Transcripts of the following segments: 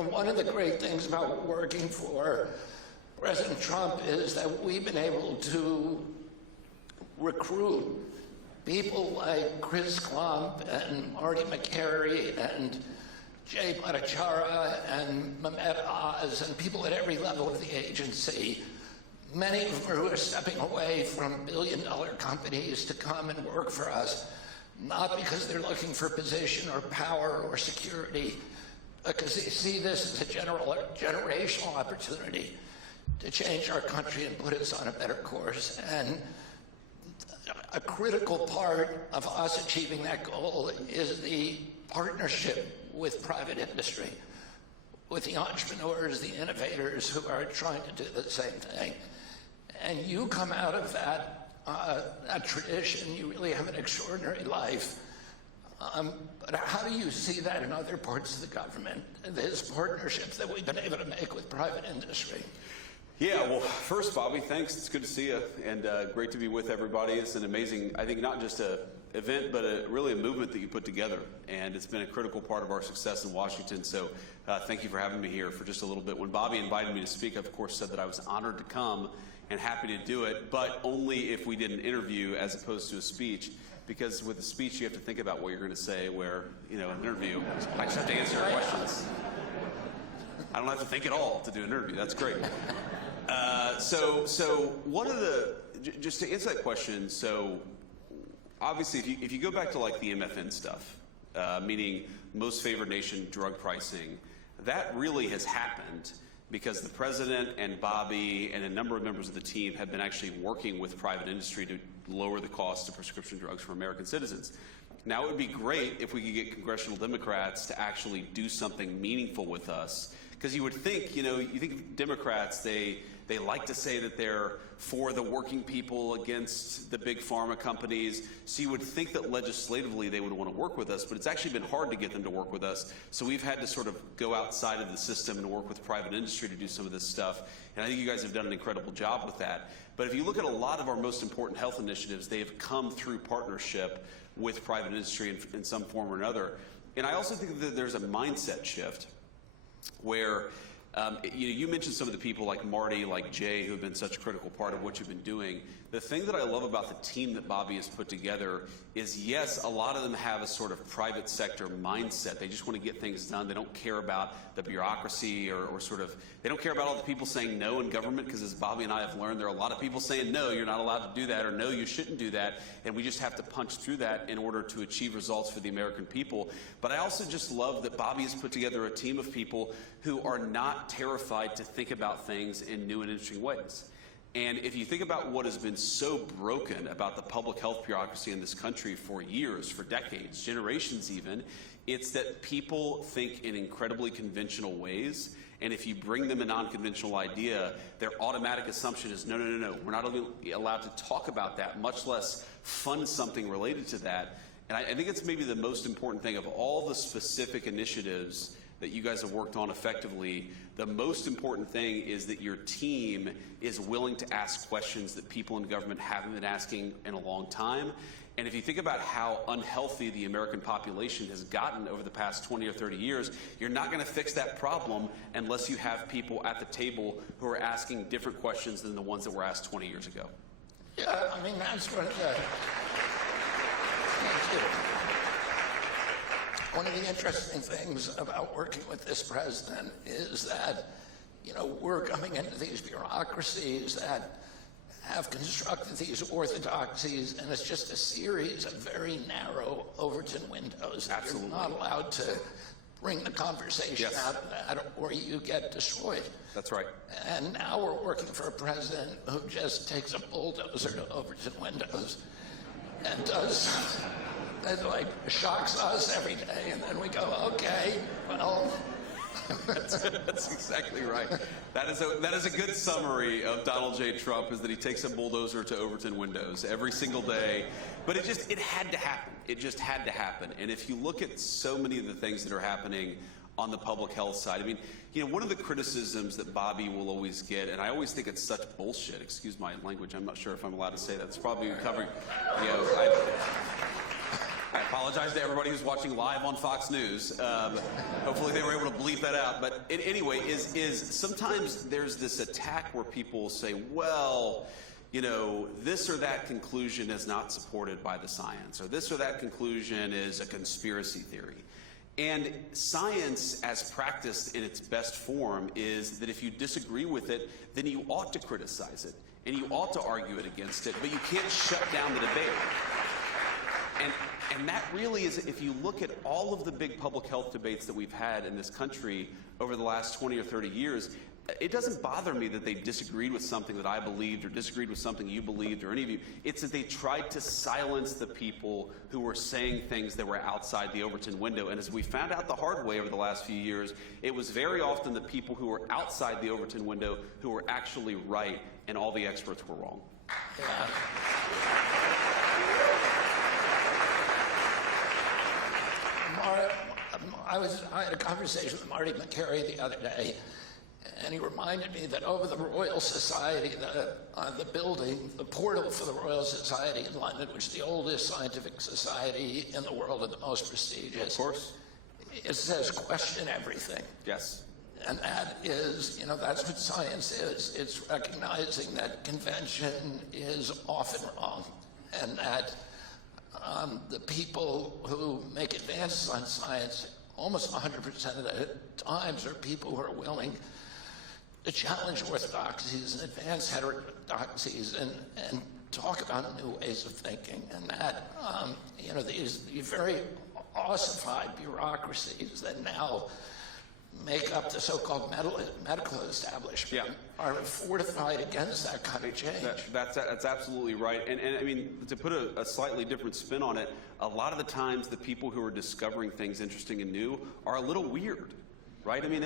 one of the great things about working for President Trump is that we've been able to recruit people like Chris Klump and Marty McCary and Jay Bhattacharya and Mehmet Oz and people at every level of the agency, many of them who are stepping away from billion-dollar companies to come and work for us, not because they're looking for position or power or security, because they see this as a generational opportunity to change our country and put us on a better course. And a critical part of us achieving that goal is the partnership with private industry, with the entrepreneurs, the innovators who are trying to do the same thing. And you come out of that tradition. You really have an extraordinary life. But how do you see that in other parts of the government, this partnership that we've been able to make with private industry? Yeah, well, first, Bobby, thanks. It's good to see you, and great to be with everybody. It's an amazing, I think, not just an event, but really a movement that you put together, and it's been a critical part of our success in Washington. So thank you for having me here for just a little bit. When Bobby invited me to speak, I, of course, said that I was honored to come and happy to do it, but only if we did an interview as opposed to a speech. Because with a speech, you have to think about what you're going to say, where, an interview, I just have to answer questions. I don't have to think at all to do an interview. That's great. So one of the, just to answer that question, so obviously if you go back to like the MFN stuff, meaning most favored nation drug pricing, that really has happened because the president and Bobby and a number of members of the team have been actually working with private industry to lower the cost of prescription drugs for American citizens. Now, it would be great if we could get congressional Democrats to actually do something meaningful with us. Because you would think, you think Democrats, they like to say that they're for the working people against the big pharma companies. So you would think that legislatively they would want to work with us, but it's actually been hard to get them to work with us. So we've had to sort of go outside of the system and work with private industry to do some of this stuff. And I think you guys have done an incredible job with that. But if you look at a lot of our most important health initiatives, they have come through partnership with private industry in some form or another. And I also think that there's a mindset shift where you mentioned some of the people like Marty, like Jay, who have been such a critical part of what you've been doing. The thing that I love about the team that Bobby has put together is, yes, a lot of them have a sort of private sector mindset. They just want to get things done. They don't care about the bureaucracy or sort of, they don't care about all the people saying no in government, because as Bobby and I have learned, there are a lot of people saying, no, you're not allowed to do that, or no, you shouldn't do that. And we just have to punch through that in order to achieve results for the American people. But I also just love that Bobby has put together a team of people who are not terrified to think about things in new and interesting ways. And if you think about what has been so broken about the public health bureaucracy in this country for years, for decades, generations even, it's that people think in incredibly conventional ways. And if you bring them a non-conventional idea, their automatic assumption is, no, no, no, no, we're not allowed to talk about that, much less fund something related to that. And I think it's maybe the most important thing of all the specific initiatives that you guys have worked on effectively. The most important thing is that your team is willing to ask questions that people in government haven't been asking in a long time. And if you think about how unhealthy the American population has gotten over the past 20 or 30 years, you're not going to fix that problem unless you have people at the table who are asking different questions than the ones that were asked 20 years ago. Yeah, I mean, that's one of the... One of the interesting things about working with this president is that, we're coming into these bureaucracies that have constructed these orthodoxies, and it's just a series of very narrow Overton windows. Absolutely. You're not allowed to bring the conversation out of that, or you get destroyed. That's right. And now we're working for a president who just takes a bulldozer to Overton windows and does... That like shocks us every day, and then we go, okay, well. That's exactly right. That is a good summary of Donald J. Trump, is that he takes a bulldozer to Overton windows every single day. But it had to happen. It just had to happen. And if you look at so many of the things that are happening on the public health side, I mean, one of the criticisms that Bobby will always get, and I always think it's such bullshit, excuse my language, I'm not sure if I'm allowed to say that. It's probably covering, Apologize to everybody who's watching live on Fox News. Hopefully they were able to bleep that out. But anyway, is sometimes there's this attack where people say, well, you know, this or that conclusion is not supported by the science, or this or that conclusion is a conspiracy theory. And science, as practiced in its best form, is that if you disagree with it, then you ought to criticize it, and you ought to argue it against it, but you can't shut down the debate. And that really is, if you look at all of the big public health debates that we've had in this country over the last 20 or 30 years, it doesn't bother me that they disagreed with something that I believed or disagreed with something you believed or any of you. It's that they tried to silence the people who were saying things that were outside the Overton window. And as we found out the hard way over the last few years, it was very often the people who were outside the Overton window who were actually right, and all the experts were wrong. Yeah. I had a conversation with Marty McCary the other day, and he reminded me that over the Royal Society, the building, the portal for the Royal Society in London, which is the oldest scientific society in the world and the most prestigious. Of course. It says question everything. Yes. And that is, you know, that's what science is. It's recognizing that convention is often wrong, and that the people who make advances on science almost 100% of the times are people who are willing to challenge orthodoxies and advance heterodoxies and talk about new ways of thinking. And that, you know, these very ossified bureaucracies that now make up the so-called medical establishment are fortified against that kind of change. That's absolutely right. And I mean, to put a slightly different spin on it, a lot of the times the people who are discovering things interesting and new are a little weird, right? I mean,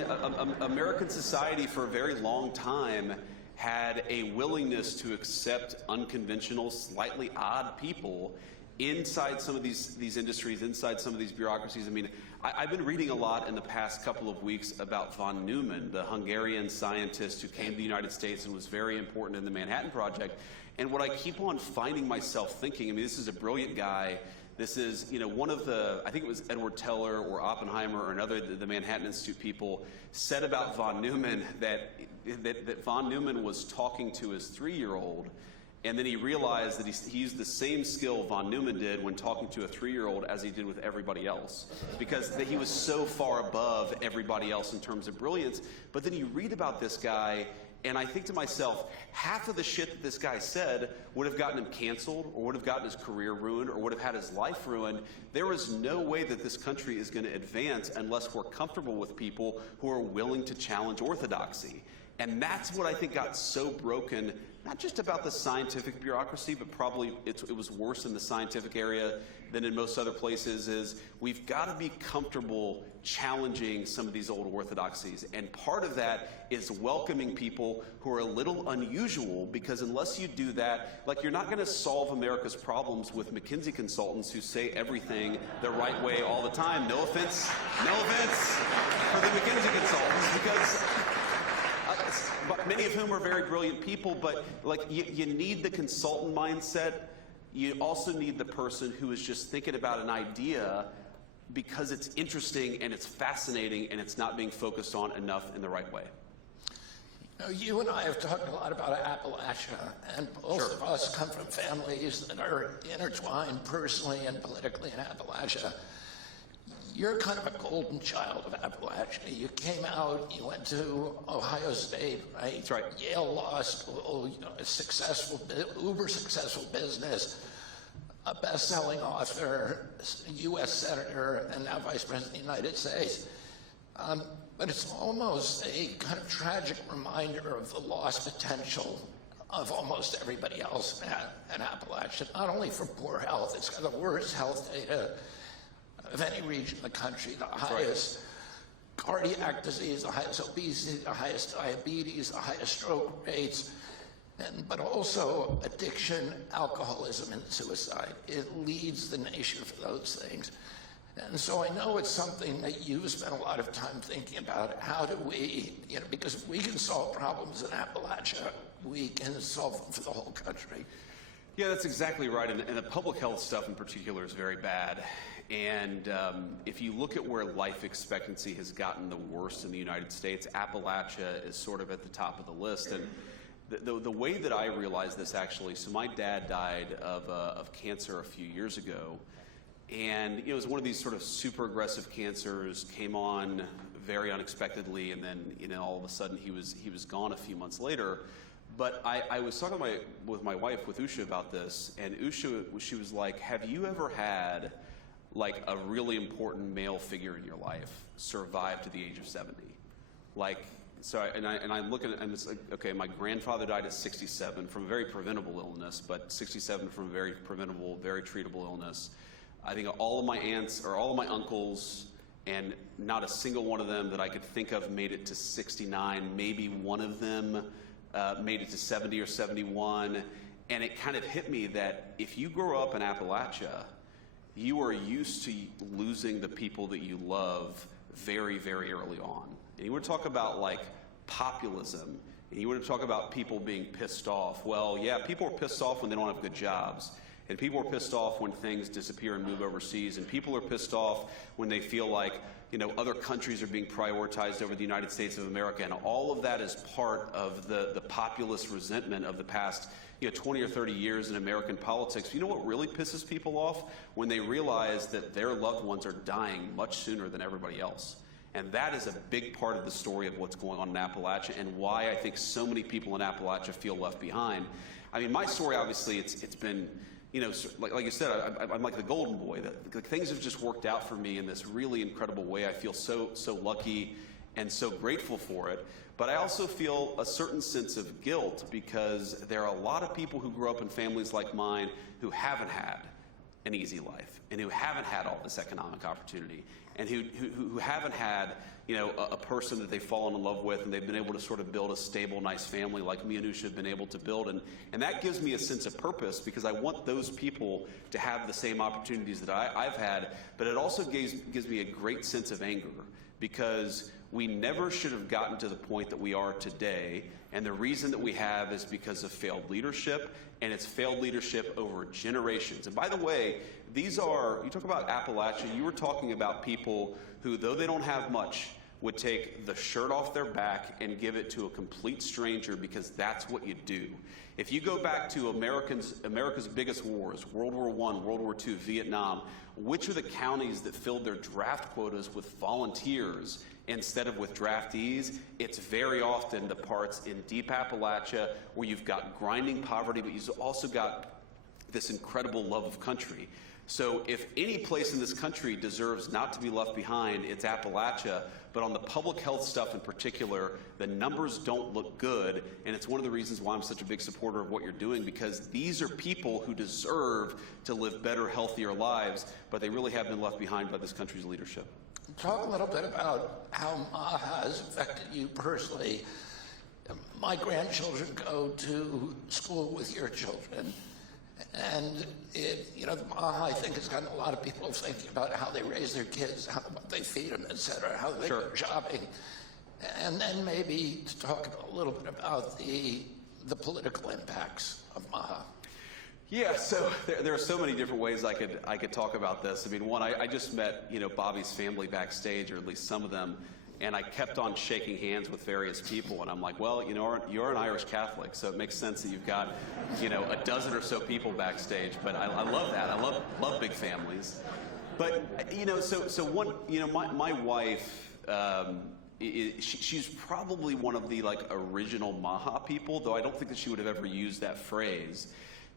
American society for a very long time had a willingness to accept unconventional, slightly odd people inside some of these industries, inside some of these bureaucracies. I mean, I've been reading a lot in the past couple of weeks about von Neumann, the Hungarian scientist who came to the United States and was very important in the Manhattan Project. And what I keep on finding myself thinking, I mean, this is a brilliant guy. This is, you know, one of the, I think it was Edward Teller or Oppenheimer or another, the Manhattan Institute people said about von Neumann that von Neumann was talking to his 3-year-old, and then he realized that he used the same skill von Neumann did when talking to a 3-year-old as he did with everybody else, because he was so far above everybody else in terms of brilliance. But then you read about this guy, and I think to myself, half of the shit that this guy said would have gotten him canceled, or would have gotten his career ruined, or would have had his life ruined. There is no way that this country is going to advance unless we're comfortable with people who are willing to challenge orthodoxy. And that's what I think got so broken, not just about the scientific bureaucracy, but probably it was worse in the scientific area than in most other places, is we've got to be comfortable challenging some of these old orthodoxies. And part of that is welcoming people who are a little unusual, because unless you do that, like, you're not going to solve America's problems with McKinsey consultants who say everything the right way all the time. No offense for the McKinsey consultants, because many of whom are very brilliant people, but like you need the consultant mindset. You also need the person who is just thinking about an idea because it's interesting and it's fascinating and it's not being focused on enough in the right way. You know, you and I have talked a lot about Appalachia, and both of us come from families that are intertwined personally and politically in Appalachia. You're kind of a golden child of Appalachia. You came out, you went to Ohio State, right? That's right. Yale Law School, you know, a successful, uber successful business, a best-selling author, U.S. Senator, and now Vice President of the United States. But it's almost a kind of tragic reminder of the lost potential of almost everybody else in Appalachia, not only for poor health. It's got the worst health data of any region in the country, the highest cardiac disease, the highest obesity, the highest diabetes, the highest stroke rates, but also addiction, alcoholism, and suicide. It leads the nation for those things. And so I know it's something that you've spent a lot of time thinking about. How do we, you know, because if we can solve problems in Appalachia, we can solve them for the whole country. Yeah, that's exactly right. And the public health stuff in particular is very bad. And if you look at where life expectancy has gotten the worst in the United States, Appalachia is sort of at the top of the list. And the way that I realized this, actually, so my dad died of cancer a few years ago. And it was one of these sort of super aggressive cancers, came on very unexpectedly, and then all of a sudden he was gone a few months later. But I was talking with my wife, with Usha, about this, and Usha, she was like, have you ever had like a really important male figure in your life survive to the age of 70? Like, so I'm looking at, and it's like, okay, my grandfather died at 67 from a very preventable illness, but 67 from a very preventable, very treatable illness. I think all of my aunts or all of my uncles, and not a single one of them that I could think of made it to 69. Maybe one of them made it to 70 or 71. And it kind of hit me that if you grow up in Appalachia, you are used to losing the people that you love very, very early on. And you want to talk about like populism, and you want to talk about people being pissed off. Well, yeah, people are pissed off when they don't have good jobs. And people are pissed off when things disappear and move overseas. And people are pissed off when they feel like, other countries are being prioritized over the United States of America. And all of that is part of the populist resentment of the past 20 or 30 years in American politics. You know what really pisses people off? When they realize that their loved ones are dying much sooner than everybody else. And that is a big part of the story of what's going on in Appalachia, and why I think so many people in Appalachia feel left behind. I mean, my story, obviously, it's been, like you said, I'm like the golden boy. Things have just worked out for me in this really incredible way. I feel so lucky and so grateful for it. But I also feel a certain sense of guilt, because there are a lot of people who grew up in families like mine who haven't had an easy life, and who haven't had all this economic opportunity, and who haven't had a person that they've fallen in love with, and they've been able to sort of build a stable, nice family like me and Usha have been able to build. And that gives me a sense of purpose, because I want those people to have the same opportunities that I've had. But it also gives me a great sense of anger, because we never should have gotten to the point that we are today. And the reason that we have is because of failed leadership, and it's failed leadership over generations. And by the way, you talk about Appalachia, you were talking about people who, though they don't have much, would take the shirt off their back and give it to a complete stranger, because that's what you do. If you go back to America's biggest wars, World War I, World War II, Vietnam, which are the counties that filled their draft quotas with volunteers instead of with draftees? It's very often the parts in deep Appalachia where you've got grinding poverty, but you've also got this incredible love of country. So if any place in this country deserves not to be left behind, it's Appalachia. But on the public health stuff in particular, the numbers don't look good. And it's one of the reasons why I'm such a big supporter of what you're doing, because these are people who deserve to live better, healthier lives, but they really have been left behind by this country's leadership. Talk a little bit about how MAHA has affected you personally. My grandchildren go to school with your children. And the MAHA, I think, has gotten a lot of people thinking about how they raise their kids, what they feed them, et cetera, how they go shopping. And then maybe to talk a little bit about the political impacts of MAHA. Yeah, so there are so many different ways I could talk about this. I mean, one, I just met Bobby's family backstage, or at least some of them, and I kept on shaking hands with various people, and I'm like, well, you're an Irish Catholic, so it makes sense that you've got a dozen or so people backstage. But I love that. I love big families. But so one, my wife. She's probably one of the original MAHA people, though I don't think that she would have ever used that phrase.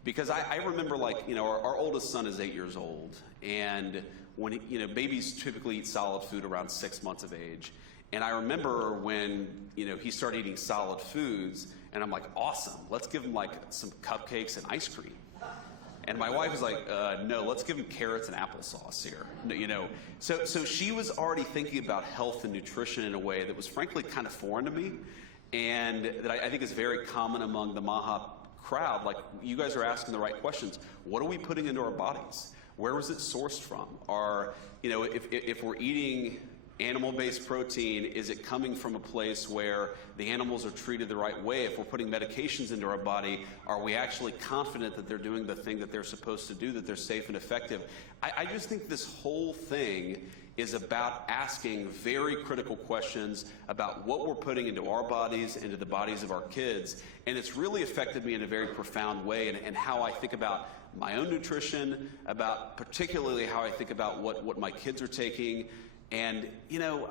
Because I remember, our oldest son is 8 years old, and when babies typically eat solid food around 6 months of age. And I remember when he started eating solid foods, and I'm like, awesome, let's give him some cupcakes and ice cream. And my wife was like, no, let's give him carrots and applesauce here. So she was already thinking about health and nutrition in a way that was frankly kind of foreign to me, and that I think is very common among the MAHA crowd. Like, you guys are asking the right questions. What are we putting into our bodies? Where was it sourced from? If we're eating animal-based protein, is it coming from a place where the animals are treated the right way? If we're putting medications into our body, are we actually confident that they're doing the thing that they're supposed to do, that they're safe and effective? I just think this whole thing is about asking very critical questions about what we're putting into our bodies, into the bodies of our kids, and it's really affected me in a very profound way, and how I think about my own nutrition, about particularly how I think about what my kids are taking. And, you know,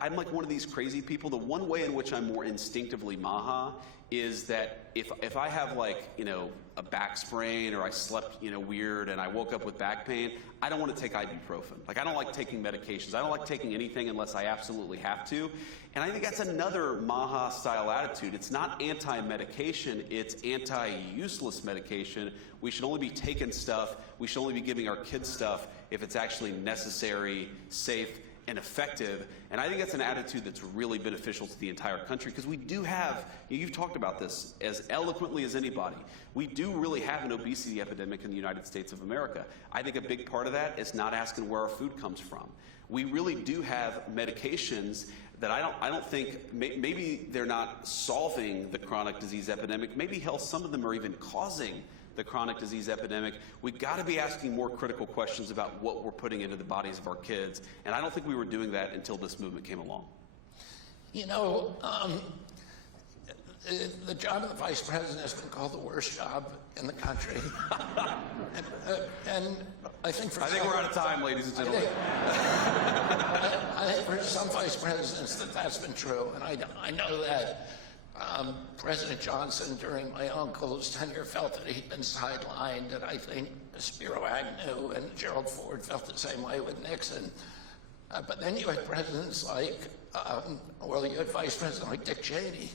I'm like one of these crazy people. The one way in which I'm more instinctively Maha is that if I have, like, you know, a back sprain, or I slept, you know, weird and I woke up with back pain, I don't want to take ibuprofen. Like, I don't like taking medications. I don't like taking anything unless I absolutely have to. And I think that's another Maha style attitude. It's not anti-medication, it's anti-useless medication. We should only be taking stuff, we should only be giving our kids stuff if it's actually necessary, safe, and effective. And I think that's an attitude that's really beneficial to the entire country, because we do have, you've talked about this as eloquently as anybody, we do really have an obesity epidemic in the United States of America. I think a big part of that is not asking where our food comes from. We really do have medications that I don't think, maybe they're not solving the chronic disease epidemic, maybe hell, some of them are even causing the chronic disease epidemic. We've got to be asking more critical questions about what we're putting into the bodies of our kids, and I don't think we were doing that until this movement came along. You know, the job of the vice president has been called the worst job in the country. and I think we're out of time, ladies and gentlemen. I think for some vice presidents that's been true, and I know that President Johnson, during my uncle's tenure, felt that he'd been sidelined, and I think Spiro Agnew and Gerald Ford felt the same way with Nixon. But then you had presidents like, you had Vice President like Dick Cheney,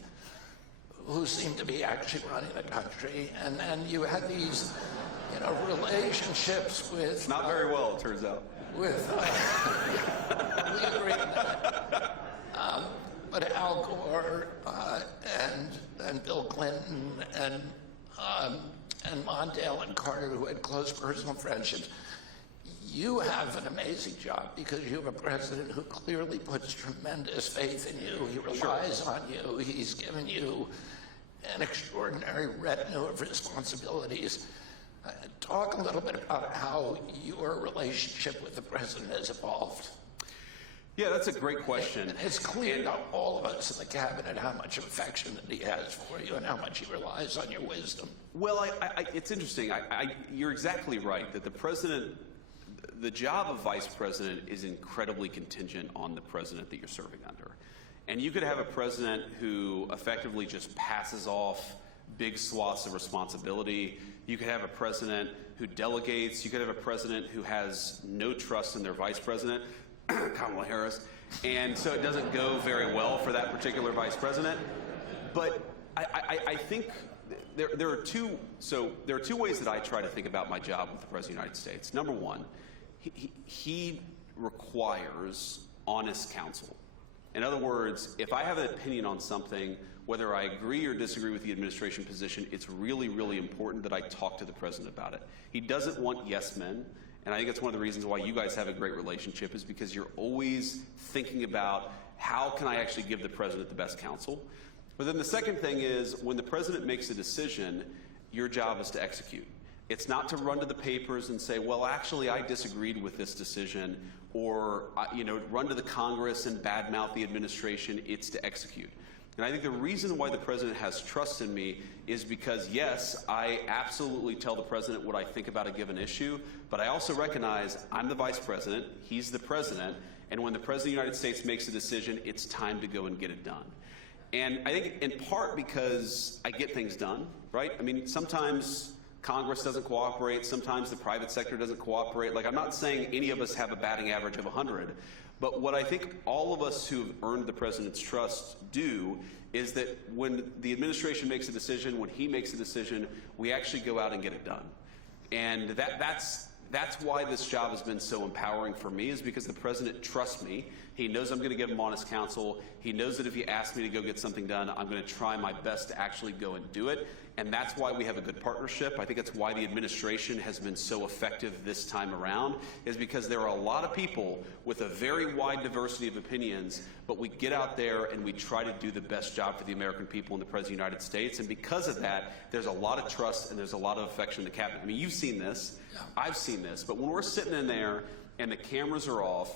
who seemed to be actually running the country, and then you had these, you know, relationships with... Not very well, it turns out. We agree on that. But Al Gore and Bill Clinton and Mondale and Carter, who had close personal friendships, you have an amazing job because you have a president who clearly puts tremendous faith in you. He relies on you. He's given you an extraordinary retinue of responsibilities. Talk a little bit about how your relationship with the president has evolved. Yeah, that's a great question. It's clear to all of us in the cabinet how much affection that he has for you and how much he relies on your wisdom. Well, it's interesting. You're exactly right that the president, the job of vice president is incredibly contingent on the president that you're serving under. And you could have a president who effectively just passes off big swaths of responsibility. You could have a president who delegates. You could have a president who has no trust in their vice president, Kamala Harris, and so it doesn't go very well for that particular vice president. But I think there are two ways that I try to think about my job with the President of the United States. Number one, he requires honest counsel. In other words, if I have an opinion on something, whether I agree or disagree with the administration position, it's really, really important that I talk to the president about it. He doesn't want yes men. And I think that's one of the reasons why you guys have a great relationship, is because you're always thinking about how can I actually give the president the best counsel. But then the second thing is, when the president makes a decision, your job is to execute. It's not to run to the papers and say, well, actually, I disagreed with this decision, or run to the Congress and badmouth the administration. It's to execute. And I think the reason why the president has trust in me is because, yes, I absolutely tell the president what I think about a given issue, but I also recognize I'm the vice president, he's the president, and when the president of the United States makes a decision, it's time to go and get it done. And I think in part because I get things done, right? I mean, sometimes Congress doesn't cooperate, sometimes the private sector doesn't cooperate. Like, I'm not saying any of us have a batting average of 100, but what I think all of us who have earned the president's trust do is that when the administration makes a decision, when he makes a decision, we actually go out and get it done. And that's why this job has been so empowering for me, is because the president trusts me. He knows I'm going to give him honest counsel. He knows that if he asks me to go get something done, I'm going to try my best to actually go and do it. And that's why we have a good partnership. I think that's why the administration has been so effective this time around, is because there are a lot of people with a very wide diversity of opinions, but we get out there and we try to do the best job for the American people and the President of the United States. And because of that, there's a lot of trust and there's a lot of affection in the cabinet. I mean, you've seen this. I've seen this. But when we're sitting in there and the cameras are off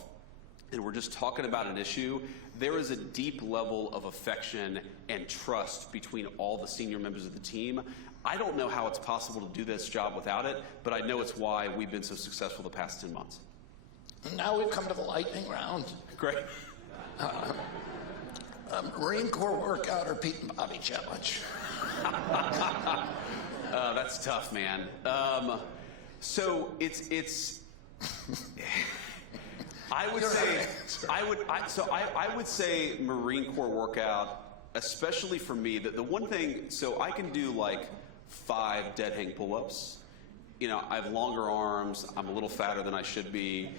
and we're just talking about an issue, there is a deep level of affection and trust between all the senior members of the team. I don't know how it's possible to do this job without it, but I know it's why we've been so successful the past 10 months. Now we've come to the lightning round. Great. Marine Corps workout or Pete and Bobby challenge? That's tough, man. So it's I would say Marine Corps workout, especially for me. The one thing, so I can do like 5 dead hang pull-ups. You know, I have longer arms. I'm a little fatter than I should be,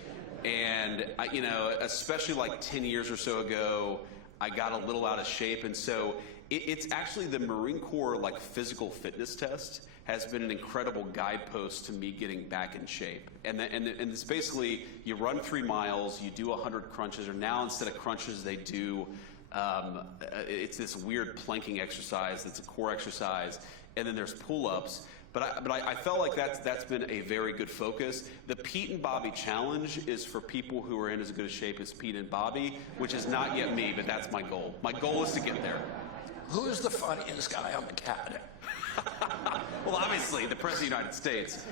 and you know, especially like 10 years or so ago, I got a little out of shape, and so it's actually the Marine Corps like physical fitness test has been an incredible guidepost to me getting back in shape. And it's basically, you run 3 miles, you do 100 crunches, or now instead of crunches, they do, it's this weird planking exercise that's a core exercise, and then there's pull-ups. But I felt like that's been a very good focus. The Pete and Bobby challenge is for people who are in as good a shape as Pete and Bobby, which is not yet me, but that's my goal. My goal is to get there. Who's the funniest guy on the cabinet? Well, obviously, the President of the United States.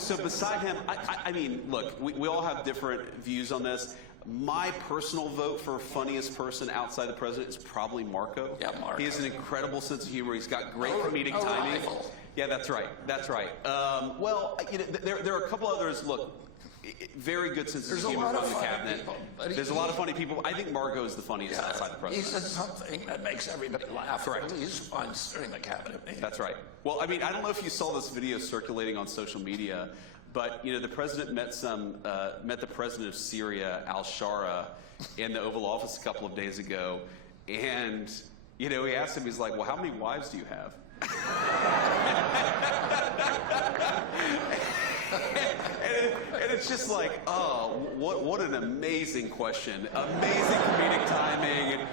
So beside him, I mean, look, we all have different views on this. My personal vote for funniest person outside the president is probably Marco. Yeah, Marco. He has an incredible sense of humor. He's got great comedic timing. Rival. Yeah, that's right. That's right. Well, you know, there are a couple others. Look, very good sense of humor from the cabinet. There's a lot of funny people. I think Marco is the funniest outside the president. He says something that makes everybody laugh at least once during the cabinet meeting. That's right. Well, I mean, I don't know if you saw this video circulating on social media, but you know, the president met the president of Syria, al-Shara, in the Oval Office a couple of days ago, and you know, he asked him, he's like, "Well, how many wives do you have?" And it's just like, oh, what an amazing question. Amazing comedic timing.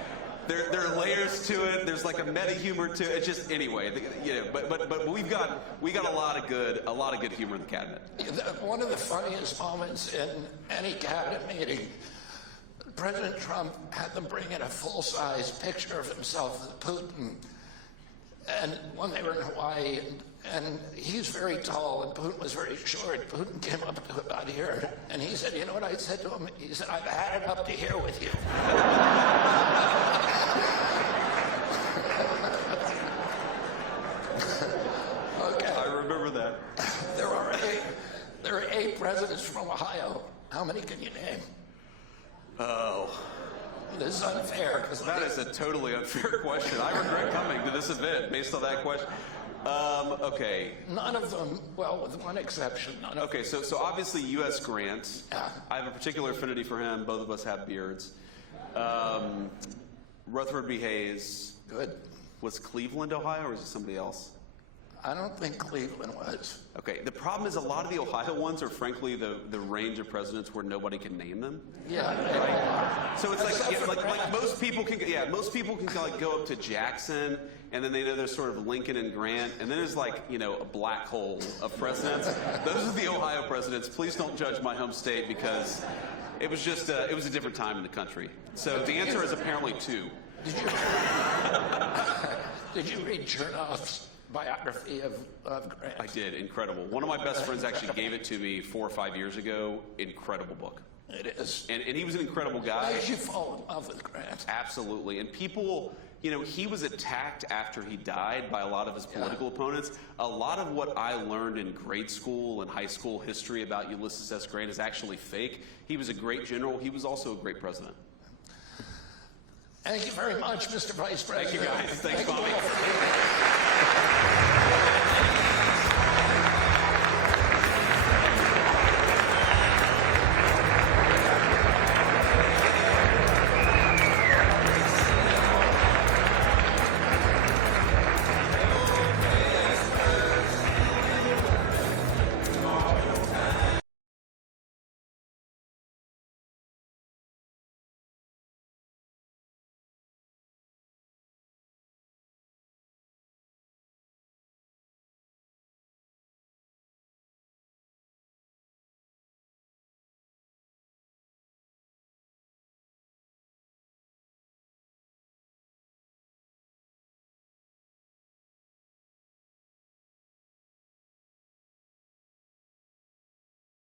There are layers to it. There's like a meta humor to it. It's just, anyway, you know, but we got a lot of good humor in the cabinet. One of the funniest moments in any cabinet meeting, President Trump had them bring in a full-size picture of himself with Putin, and when they were in Hawaii, and he's very tall and Putin was very short. Putin came up to about here, and he said, "You know what I said to him?" He said, "I've had it up to here with you." Okay. I remember that. There are 8 presidents from Ohio. How many can you name? Oh. This is unfair. That is a totally unfair question. I regret coming to this event based on that question. Okay. None of them, well, with one exception. Okay, so obviously U.S. Grant. Yeah. I have a particular affinity for him. Both of us have beards. Rutherford B. Hayes. Good. Was Cleveland, Ohio, or was it somebody else? I don't think Cleveland was. Okay, the problem is a lot of the Ohio ones are frankly the range of presidents where nobody can name them. Yeah. Right? So it's like most people can like go up to Jackson, and then they know there's sort of Lincoln and Grant, and then there's like, you know, a black hole of presidents. Those are the Ohio presidents. Please don't judge my home state because it was just it was a different time in the country. So the answer is apparently 2. Did you read Chernoff's biography of Grant? I did. Incredible. One of my best friends actually gave it to me 4 or 5 years ago. Incredible book. It is. And he was an incredible guy. Made you fall in love with Grant. Absolutely. And people, you know, he was attacked after he died by a lot of his political opponents. A lot of what I learned in grade school and high school history about Ulysses S. Grant is actually fake. He was a great general. He was also a great president. Thank you very much, Mr. Vice President. Thank you, guys. Thanks, Bobby.